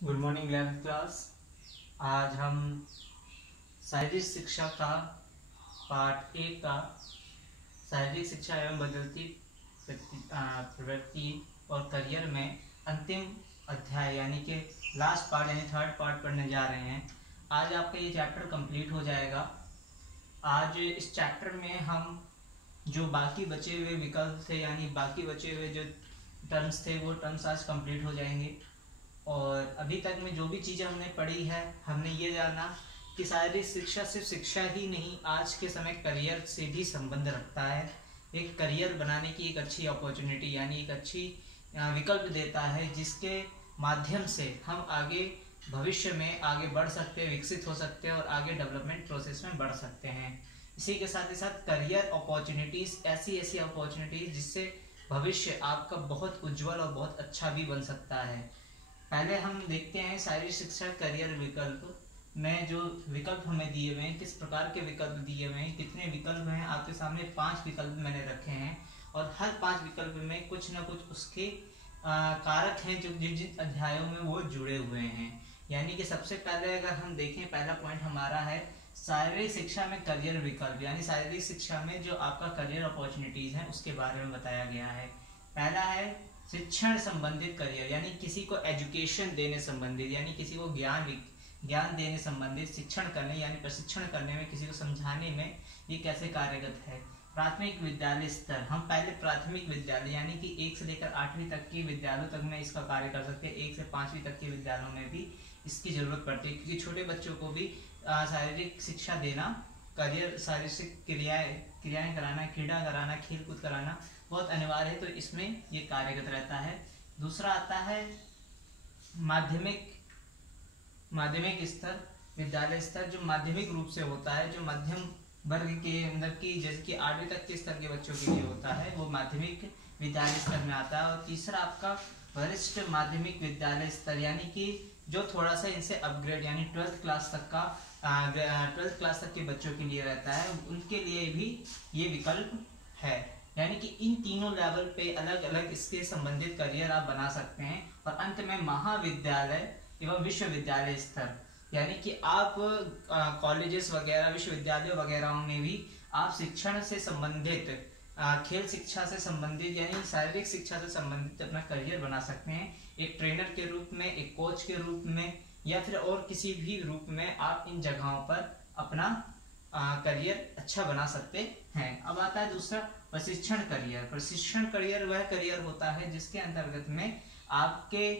Good morning 11th class. आज हम शारीरिक शिक्षा का पार्ट 1 का शारीरिक शिक्षा एवं बदलती प्रवृत्ति और करियर में अंतिम अध्याय यानी कि लास्ट पार्ट यानी थर्ड पार्ट पढ़ने जा रहे हैं। आज आपका ये चैप्टर कंप्लीट हो जाएगा। आज इस चैप्टर में हम जो बाकी बचे हुए विकल्प थे यानी बाकी बचे हुए जो टर्म्स थे वो टर्म्स आज कंप्लीट हो जाएंगे। और अभी तक में जो भी चीज़ें हमने पढ़ी है, हमने ये जाना कि शारीरिक शिक्षा सिर्फ शिक्षा ही नहीं, आज के समय करियर से भी संबंध रखता है। एक करियर बनाने की एक अच्छी अपॉर्चुनिटी यानी एक अच्छी विकल्प देता है, जिसके माध्यम से हम आगे भविष्य में आगे बढ़ सकते हैं, विकसित हो सकते हैं और आगे डेवलपमेंट प्रोसेस में बढ़ सकते हैं। इसी के साथ ही साथ करियर अपॉर्चुनिटीज ऐसी अपॉर्चुनिटीज जिससे भविष्य आपका बहुत उज्जवल और बहुत अच्छा भी बन सकता है। पहले हम देखते हैं शारीरिक शिक्षा करियर विकल्प में जो विकल्प हमें दिए हुए हैं, किस प्रकार के विकल्प दिए हुए हैं, कितने विकल्प हैं। आपके सामने 5 विकल्प मैंने रखे हैं और हर 5 विकल्प में कुछ ना कुछ उसके कारक हैं जो जिन अध्यायों में वो जुड़े हुए हैं। यानी कि सबसे पहले अगर हम देखें, पहला पॉइंट हमारा है शारीरिक शिक्षा में करियर विकल्प, यानी शारीरिक शिक्षा में जो आपका करियर अपॉर्चुनिटीज है उसके बारे में बताया गया है। पहला है शिक्षण संबंधित करियर, यानी किसी को एजुकेशन देने संबंधित, यानी किसी को ज्ञान देने संबंधित, शिक्षण करने यानी प्रशिक्षण करने में, किसी को समझाने में ये कैसे कार्यरत है। प्राथमिक विद्यालय स्तर, हम पहले प्राथमिक विद्यालय यानी कि 1 से लेकर 8वीं तक के विद्यालयों तक में इसका कार्य कर सकते हैं। 1 से 5वीं तक के विद्यालयों में भी इसकी जरूरत पड़ती है, क्योंकि छोटे बच्चों को भी शारीरिक शिक्षा देना, करियर शारीरिक क्रियाएं कराना, क्रीड़ा कराना, खेल कूद कराना बहुत अनिवार्य है, तो इसमें ये कार्यरत रहता है। दूसरा आता है माध्यमिक स्तर, विद्यालय स्तर जो माध्यमिक रूप से होता है, जो मध्यम वर्ग के अंदर की जैसे कि 8वीं तक के स्तर के बच्चों के लिए होता है, वो माध्यमिक विद्यालय स्तर में आता है। और तीसरा आपका वरिष्ठ माध्यमिक विद्यालय स्तर, यानी कि जो थोड़ा सा इनसे अपग्रेड यानी 12th क्लास तक के बच्चों के लिए रहता है, उनके लिए भी ये विकल्प है। यानी कि इन तीनों लेवल पे अलग अलग इसके संबंधित करियर आप बना सकते हैं। और अंत में महाविद्यालय एवं विश्वविद्यालय स्तर, यानी कि आप कॉलेजेस वगैरह, विश्वविद्यालय वगैरह में भी आप शिक्षण से संबंधित, खेल शिक्षा से संबंधित यानी शारीरिक शिक्षा से संबंधित अपना करियर बना सकते हैं। एक ट्रेनर के रूप में, एक कोच के रूप में या फिर और किसी भी रूप में आप इन जगहों पर अपना करियर अच्छा बना सकते हैं। अब आता है दूसरा प्रशिक्षण करियर। प्रशिक्षण करियर वह करियर होता है जिसके अंतर्गत में आपके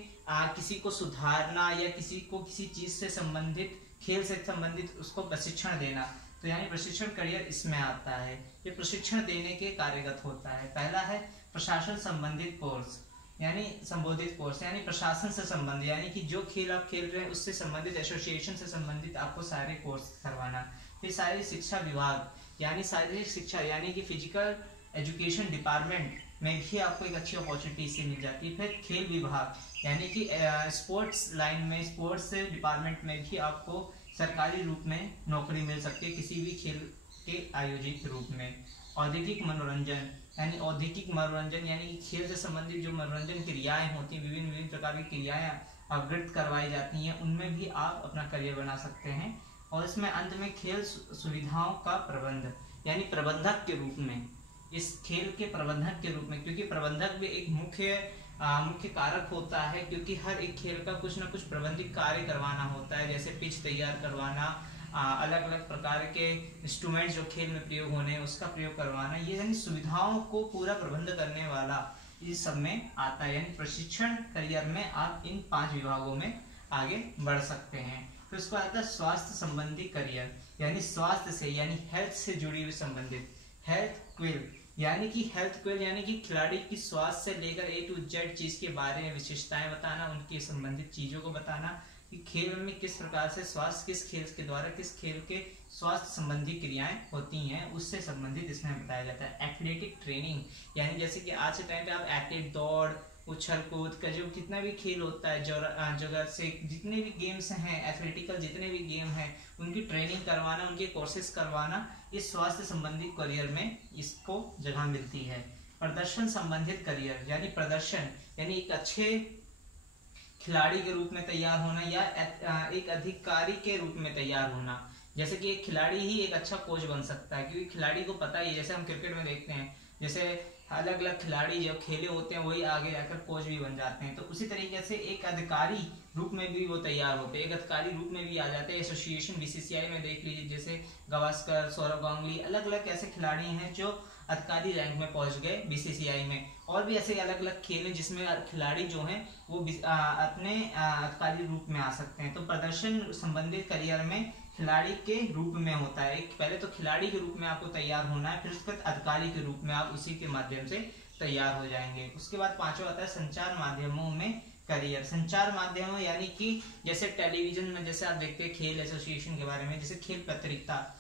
किसी को सुधारना या किसी को किसी चीज से संबंधित, खेल से संबंधित उसको प्रशिक्षण देना, तो यानी प्रशिक्षण करियर इसमें आता है। ये प्रशिक्षण देने के कार्यगत होता है। पहला है प्रशासन संबंधित कोर्स, यानी संबोधित कोर्स, यानी प्रशासन से संबंधित, यानी कि जो खेल आप खेल रहे हैं उससे संबंधित, एसोसिएशन से संबंधित आपको सारे कोर्स करवाना। फिर शारीरिक शिक्षा विभाग, यानी शारीरिक शिक्षा यानी कि फिजिकल एजुकेशन डिपार्टमेंट में भी आपको एक अच्छी अपॉर्चुनिटी से मिल जाती है। फिर खेल विभाग, यानी कि स्पोर्ट्स लाइन में, स्पोर्ट्स डिपार्टमेंट में भी आपको सरकारी रूप में नौकरी मिल सकती है, किसी भी खेल के आयोजित रूप में। औद्योगिक मनोरंजन, यानी औद्योगिक मनोरंजन यानी कि खेल से संबंधित जो मनोरंजन क्रियाएं होती हैं, विभिन्न प्रकार की क्रियाएं अवगत करवाई जाती हैं, उनमें भी आप अपना करियर बना सकते हैं। और इसमें अंत में खेल सुविधाओं का प्रबंध, यानी प्रबंधक के रूप में, इस खेल के प्रबंधक के रूप में, क्योंकि प्रबंधक भी एक मुख्य कारक होता है, क्योंकि हर एक खेल का कुछ ना कुछ प्रबंधित कार्य करवाना होता है, जैसे पिच तैयार करवाना, अलग अलग प्रकार के इंस्ट्रूमेंट्स जो खेल में प्रयोग होने हैं उसका प्रयोग करवाना, ये यानी सुविधाओं को पूरा प्रबंध करने वाला इस सब में आता है। यानी प्रशिक्षण करियर में आप इन 5 विभागों में आगे बढ़ सकते हैं। फिर उसको आता है स्वास्थ्य संबंधी करियर, यानी स्वास्थ्य से यानी हेल्थ से जुड़ी हुई संबंधित, हेल्थ क्विल, यानी कि हेल्थ क्विल यानी कि खिलाड़ी की स्वास्थ्य से लेकर A to Z चीज के बारे में विशेषताएं बताना, उनकी संबंधित चीजों को बताना कि खेल में किस प्रकार से स्वास्थ्य, किस खेल के द्वारा किस खेल के स्वास्थ्य संबंधी क्रियाएं होती हैं, उससे संबंधित इसमें बताया जाता है। एथलेटिक ट्रेनिंग, यानी जैसे कि आज के टाइम पे आप एथलीट, दौड़, उछल कूद का जो कितना भी खेल होता है, जगह से जितने भी गेम्स हैं, एथलेटिकल जितने भी गेम हैं, उनकी ट्रेनिंग करवाना, उनके कोर्सेज करवाना, इस स्वास्थ्य संबंधित करियर में इसको जगह मिलती है। प्रदर्शन संबंधित करियर, यानी प्रदर्शन यानी एक अच्छे खिलाड़ी के रूप में तैयार होना या एक अधिकारी के रूप में तैयार होना। जैसे कि एक खिलाड़ी ही एक अच्छा कोच बन सकता है, क्योंकि खिलाड़ी को पता ही, जैसे हम क्रिकेट में देखते हैं, जैसे अलग अलग खिलाड़ी जब खेले होते हैं वही आगे जाकर कोच भी बन जाते हैं। तो उसी तरीके से एक अधिकारी रूप में भी वो तैयार होते हैं, एक अधिकारी रूप में भी आ जाते हैं। एसोसिएशन बीसीसीआई में देख लीजिए, जैसे गावस्कर, सौरव गांगुली, अलग अलग ऐसे खिलाड़ी हैं जो अधिकारी रैंक में पहुंच गए बीसीसीआई में। और भी ऐसे अलग अलग खेल हैं जिसमें खिलाड़ी जो हैं वो अपने अधिकारी रूप में आ सकते हैं। तो प्रदर्शन संबंधित करियर में खिलाड़ी के रूप में होता है। पहले तो खिलाड़ी के रूप में आपको तैयार होना है, फिर उसके बाद अधिकारी के रूप में आप उसी के माध्यम से तैयार हो जाएंगे। उसके बाद पांचवा आता है संचार माध्यमों में करियर। संचार माध्यमों यानी कि जैसे टेलीविजन में जैसे आप देखते हैं खेल एसोसिएशन के बारे में, जैसे खेल पत्रकारिता,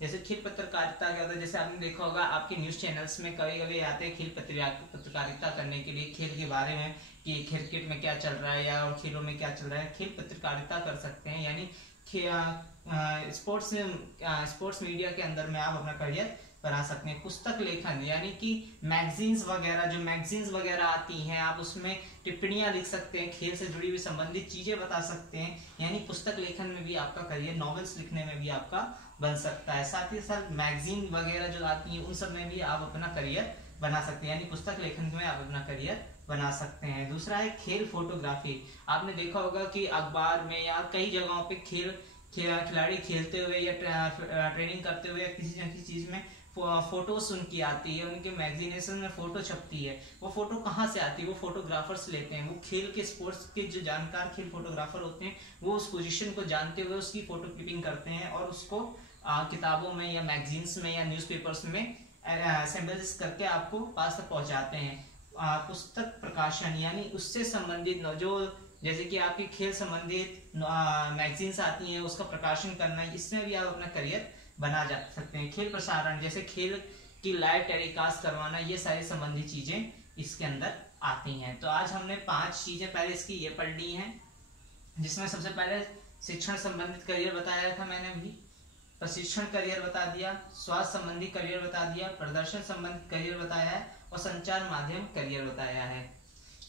जैसे खेल पत्रकारिता क्या होता है, जैसे आपने देखा होगा आपके न्यूज चैनल्स में कभी कभी आते हैं खेल पत्रकारिता करने के लिए, खेल के बारे में कि क्रिकेट में क्या चल रहा है या और खेलों में क्या चल रहा है, खेल पत्रकारिता कर सकते हैं। यानी स्पोर्ट्स मीडिया के अंदर में आप अपना करियर बना सकते हैं। पुस्तक लेखन यानी कि मैगजीन्स वगैरह, जो मैगजीन्स वगैरह आती हैं, आप उसमें टिप्पणियां लिख सकते हैं, खेल से जुड़ी हुई संबंधित चीजें बता सकते हैं। यानी पुस्तक लेखन में भी आपका करियर, नॉवेल्स लिखने में भी आपका बन सकता है। साथ ही साथ मैगजीन वगैरह जो आती हैं उन सब में भी आप अपना करियर बना सकते हैं, यानी पुस्तक लेखन में आप अपना करियर बना सकते हैं। दूसरा है खेल फोटोग्राफी। आपने देखा होगा कि अखबार में या कई जगहों पे खिलाड़ी खेलते हुए या ट्रेनिंग करते हुए या किसी न किसी चीज में फोटोस उनकी आती है, उनके मैगजीनेशन में फोटो छपती है। वो फोटो कहाँ से आती है? वो फोटोग्राफर्स लेते हैं, वो खेल के स्पोर्ट्स के जो जानकार खेल फोटोग्राफर होते हैं वो उस पोजीशन को जानते हुए उसकी फोटो क्लिपिंग करते हैं और उसको किताबों में या मैगजीन्स में या न्यूज़पेपर्स में असेंबल्स करके आपको पास तक पहुंचाते हैं। पुस्तक प्रकाशन यानी उससे संबंधित जो जैसे कि आपकी खेल संबंधित मैगजीन्स आती हैं उसका प्रकाशन करना, इसमें भी आप अपना करियर बना जा सकते हैं। खेल प्रसारण जैसे खेल की लाइव टेलीकास्ट करवाना, ये सारी संबंधित चीजें इसके अंदर आती हैं। तो आज हमने 5 चीजें पहले इसकी ये पढ़ ली हैं, जिसमें सबसे पहले शिक्षण संबंधित करियर बताया था मैंने भी, प्रशिक्षण करियर बता दिया, स्वास्थ्य संबंधी करियर बता दिया, प्रदर्शन संबंधित करियर बताया है और संचार माध्यम करियर बताया है।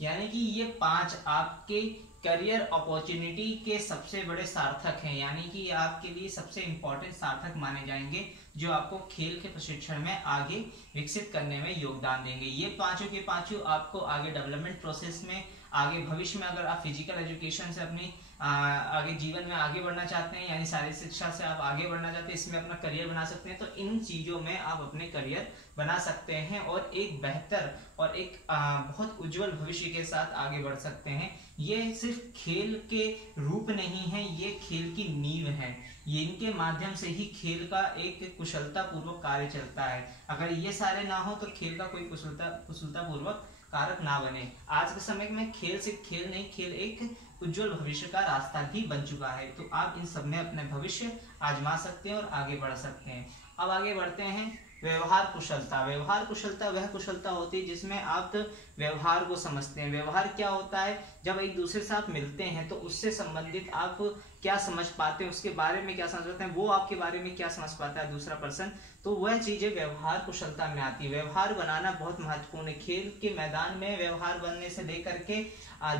यानी कि ये 5 आपके करियर अपॉर्चुनिटी के सबसे बड़े सार्थक हैं, यानी कि आपके लिए सबसे इंपॉर्टेंट सार्थक माने जाएंगे जो आपको खेल के प्रशिक्षण में आगे विकसित करने में योगदान देंगे। ये पांचों के पांचों आपको आगे डेवलपमेंट प्रोसेस में, आगे भविष्य में अगर आप फिजिकल एजुकेशन से अपनी आगे जीवन में आगे बढ़ना चाहते हैं, यानी शारीरिक शिक्षा से आप आगे बढ़ना चाहते हैं, इसमें अपना करियर बना सकते हैं, तो इन चीजों में आप अपने करियर बना सकते हैं और एक बेहतर और एक बहुत उज्जवल भविष्य के साथ आगे बढ़ सकते हैं। ये सिर्फ खेल के रूप नहीं है, ये खेल की नींव है। ये इनके माध्यम से ही खेल का एक कुशलता पूर्वक कार्य चलता है। अगर ये सारे ना हो तो खेल का कोई कुशलता पूर्वक कारक ना बने। आज के समय में खेल सिर्फ खेल नहीं, खेल एक उज्जवल भविष्य का रास्ता भी बन चुका है। तो आप इन सब में अपने भविष्य आजमा सकते हैं और आगे बढ़ सकते हैं। अब आगे बढ़ते हैं व्यवहार कुशलता। व्यवहार कुशलता वह कुशलता होती है जिसमें आप व्यवहार को समझते हैं। व्यवहार क्या होता है? जब एक दूसरे से आप मिलते हैं तो उससे संबंधित आप क्या समझ पाते हैं, उसके बारे में क्या समझ पाते हैं, वो आपके बारे में क्या समझ पाता है दूसरा पर्सन, तो वह चीजें व्यवहार कुशलता में आती है। व्यवहार बनाना बहुत महत्वपूर्ण है। खेल के मैदान में व्यवहार बनने से लेकर के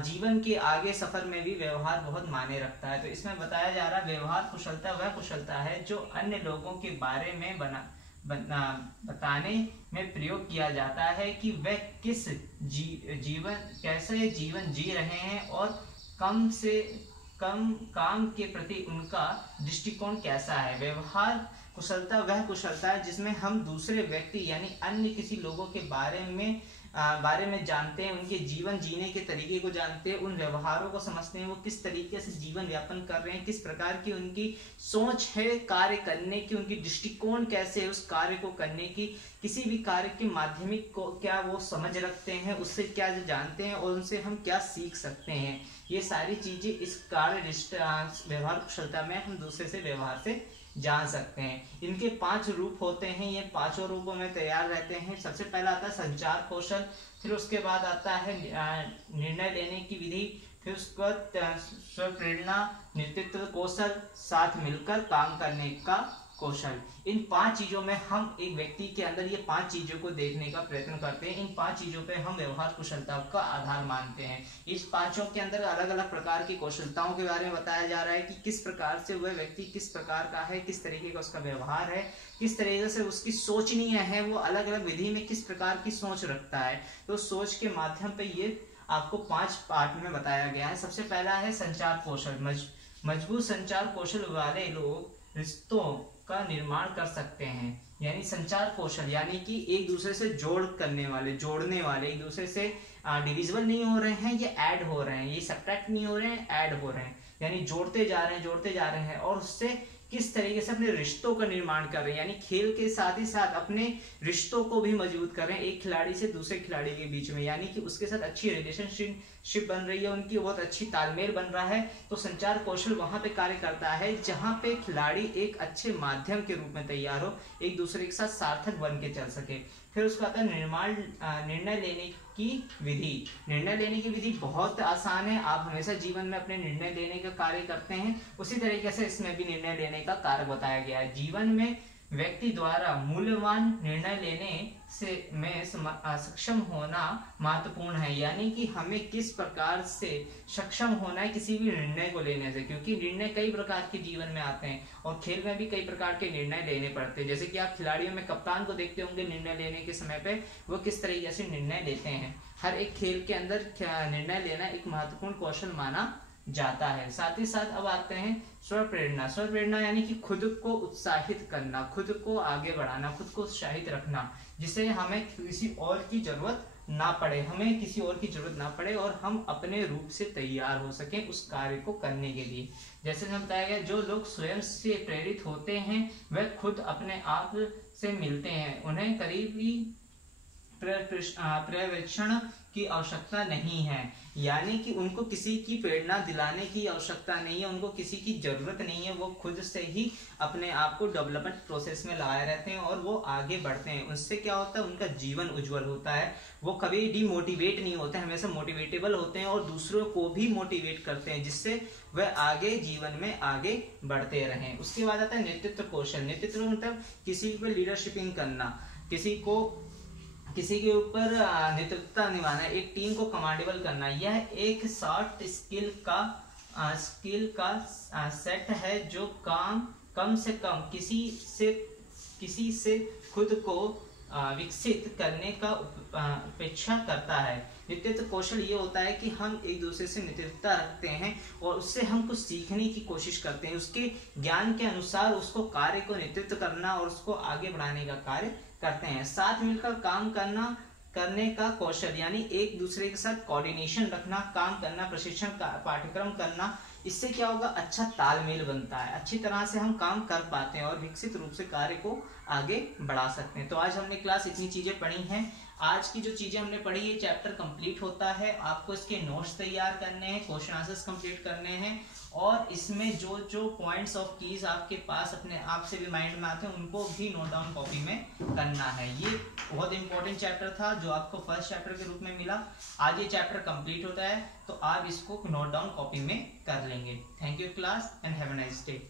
जीवन के आगे सफर में भी व्यवहार बहुत मायने रखता है। तो इसमें बताया जा रहा है व्यवहार कुशलता वह कुशलता है जो अन्य लोगों के बारे में बताने में प्रयोग किया जाता है कि वह कैसे जीवन जी रहे हैं और कम से कम काम के प्रति उनका दृष्टिकोण कैसा है। व्यवहार कुशलता वह कुशलता है जिसमें हम दूसरे व्यक्ति यानी अन्य किसी लोगों के बारे में जानते हैं, उनके जीवन जीने के तरीके को जानते हैं, उन व्यवहारों को समझते हैं, वो किस तरीके से जीवन यापन कर रहे हैं, किस प्रकार की उनकी सोच है कार्य करने की, उनकी दृष्टिकोण कैसे है उस कार्य को करने की, किसी भी कार्य के माध्यमिक को क्या वो समझ रखते हैं, उससे क्या जानते हैं और उनसे हम क्या सीख सकते हैं। ये सारी चीजें इस कार्य व्यवहार कुशलता में हम दूसरे से व्यवहार से जान सकते हैं। इनके 5 रूप होते हैं, ये 5 रूपों में तैयार रहते हैं। सबसे पहला आता है संचार कौशल, फिर उसके बाद आता है निर्णय लेने की विधि, फिर उसके बाद स्व प्रेरणा, नेतृत्व कौशल, साथ मिलकर काम करने का कौशल। इन 5 चीजों में हम एक व्यक्ति के अंदर ये 5 चीजों को देखने का प्रयत्न करते हैं। इन 5 चीजों पे हम व्यवहार कुशलता का आधार मानते हैं। इस 5 के अंदर अलग अलग प्रकार की कौशलताओं के बारे में बताया जा रहा है कि किस प्रकार से वह व्यक्ति किस प्रकार का है, किस तरीके का उसका व्यवहार है, किस तरीके से उसकी सोचनीय है, वो अलग अलग विधि में किस प्रकार की सोच रखता है। तो सोच के माध्यम पे ये आपको 5 पार्ट में बताया गया है। सबसे पहला है संचार कौशल। मजबूत संचार कौशल वाले लोग रिश्तों का निर्माण कर सकते हैं। यानी संचार कौशल यानी कि एक दूसरे से जोड़ने वाले, एक दूसरे से डिविजिबल नहीं हो रहे हैं, ये ऐड हो रहे हैं, ये सब्ट्रैक्ट नहीं हो रहे हैं, ऐड हो रहे हैं, यानी जोड़ते जा रहे हैं और उससे किस तरीके से अपने रिश्तों का निर्माण कर रहे हैं। यानी खेल के साथ ही साथ अपने रिश्तों को भी मजबूत कर रहे हैं एक खिलाड़ी से दूसरे खिलाड़ी के बीच में, यानी कि उसके साथ अच्छी रिलेशनशिप बन रही है, उनकी बहुत अच्छी तालमेल बन रहा है। तो संचार कौशल वहां पे कार्य करता है जहां पे खिलाड़ी एक अच्छे माध्यम के रूप में तैयार हो, एक दूसरे के साथ सार्थक बन के चल सके। फिर उसका आता है निर्णय लेने की विधि। निर्णय लेने की विधि बहुत आसान है। आप हमेशा जीवन में अपने निर्णय लेने का कार्य करते हैं, उसी तरीके से इसमें भी निर्णय लेने का कार्य बताया गया है। जीवन में व्यक्ति द्वारा मूल्यवान निर्णय लेने में सक्षम होना महत्वपूर्ण है। यानी कि हमें किस प्रकार से सक्षम होना है किसी भी निर्णय को लेने से, क्योंकि निर्णय कई प्रकार के जीवन में आते हैं और खेल में भी कई प्रकार के निर्णय लेने पड़ते हैं। जैसे कि आप खिलाड़ियों में कप्तान को देखते होंगे, निर्णय लेने के समय पे वो किस तरीके से निर्णय लेते हैं। हर एक खेल के अंदर निर्णय लेना एक महत्वपूर्ण कौशल माना जाता है। साथ ही साथ अब आते हैं स्व प्रेरणा। स्व प्रेरणा यानी कि खुद को उत्साहित करना, खुद को आगे बढ़ाना, खुद को उत्साहित रखना, जिससे हमें किसी और की जरूरत ना पड़े और हम अपने रूप से तैयार हो सकें उस कार्य को करने के लिए। जैसे बताया गया, जो लोग स्वयं से प्रेरित होते हैं वह खुद अपने आप से मिलते हैं, उन्हें करीबी पर्यवेक्षण की आवश्यकता नहीं है। यानी कि उनको किसी की प्रेरणा दिलाने की आवश्यकता नहीं है, उनको किसी की जरूरत नहीं है, वो खुद से ही अपने आप को डेवलपमेंट प्रोसेस में लाए रहते हैं और वो आगे बढ़ते हैं। उससे क्या होता है, उनका जीवन उज्जवल होता है, वो कभी डिमोटिवेट नहीं होते, हमेशा मोटिवेटेबल होते हैं और दूसरों को भी मोटिवेट करते हैं, जिससे वह आगे जीवन में आगे बढ़ते रहें। उसके बाद आता है नेतृत्व कौशल। नेतृत्व मतलब किसी पर लीडरशिपिंग करना, किसी के ऊपर नेतृत्व निभाना, एक टीम को कमांडेबल करना। यह एक सॉफ्ट स्किल का सेट है जो कम से कम किसी से खुद को विकसित करने का अपेक्षा करता है। नेतृत्व कौशल ये होता है कि हम एक दूसरे से नेतृत्व रखते हैं और उससे हम कुछ सीखने की कोशिश करते हैं, उसके ज्ञान के अनुसार उसको कार्य को नेतृत्व करना और उसको आगे बढ़ाने का कार्य करते हैं। साथ मिलकर काम करने का कौशल यानी एक दूसरे के साथ कोऑर्डिनेशन रखना, काम करना, प्रशिक्षण पाठ्यक्रम करना। इससे क्या होगा, अच्छा तालमेल बनता है, अच्छी तरह से हम काम कर पाते हैं और विकसित रूप से कार्य को आगे बढ़ा सकते हैं। तो आज हमने क्लास इतनी चीजें पढ़ी हैं। आज की जो चीजें हमने पढ़ी ये चैप्टर कंप्लीट होता है। आपको इसके नोट्स तैयार करने हैं, क्वेश्चन आंसर्स कंप्लीट करने हैं और इसमें जो पॉइंट्स ऑफ कीज आपके पास अपने आप से भी माइंड में आते हैं उनको भी नोट डाउन कॉपी में करना है। ये बहुत इंपॉर्टेंट चैप्टर था जो आपको फर्स्ट चैप्टर के रूप में मिला। आज ये चैप्टर कंप्लीट होता है तो आप इसको नोट डाउन कॉपी में कर लेंगे। Thank you class and have a nice day.